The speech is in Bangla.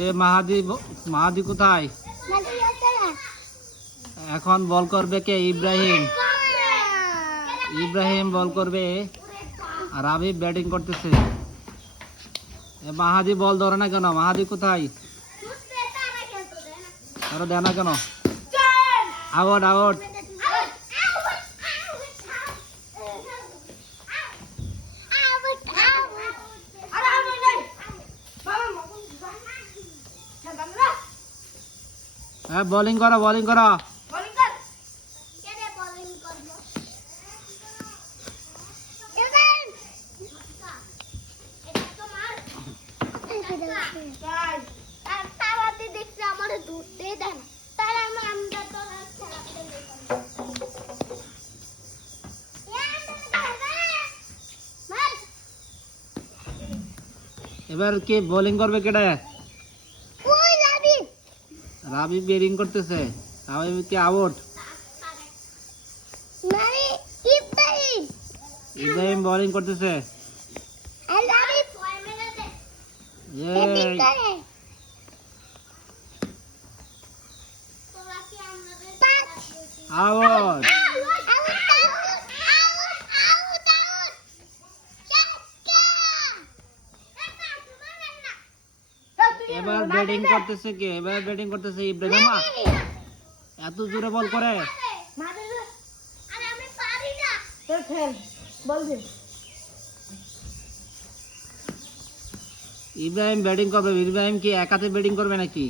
এ মাহাদি মাহাদি কোথায়? এখন বল করবে কে? ইব্রাহিম। ইব্রাহিম বল করবে আর আবিব ব্যাটিং করতেছে। মাহাদি বল ধরে না কেন? মাহাদি কোথায়? আরো দেয় না কেন? Out out. হ্যাঁ বোলিং করো বোলিং করো। এবার কে বোলিং করবে? কেটে রাবি ব্যাটিং করতেছে। রাবি কি আউট? ইব্রাহিম বোলিং করতেছে। আউট। এবার ব্যাটিং করতেছে কে? এবার ব্যাটিং করতেছে ইব্রাহিম। এত জোরে বল করে। ইব্রাহিম ব্যাটিং করবে। ইব্রাহিম কি একাতে ব্যাটিং করবে নাকি?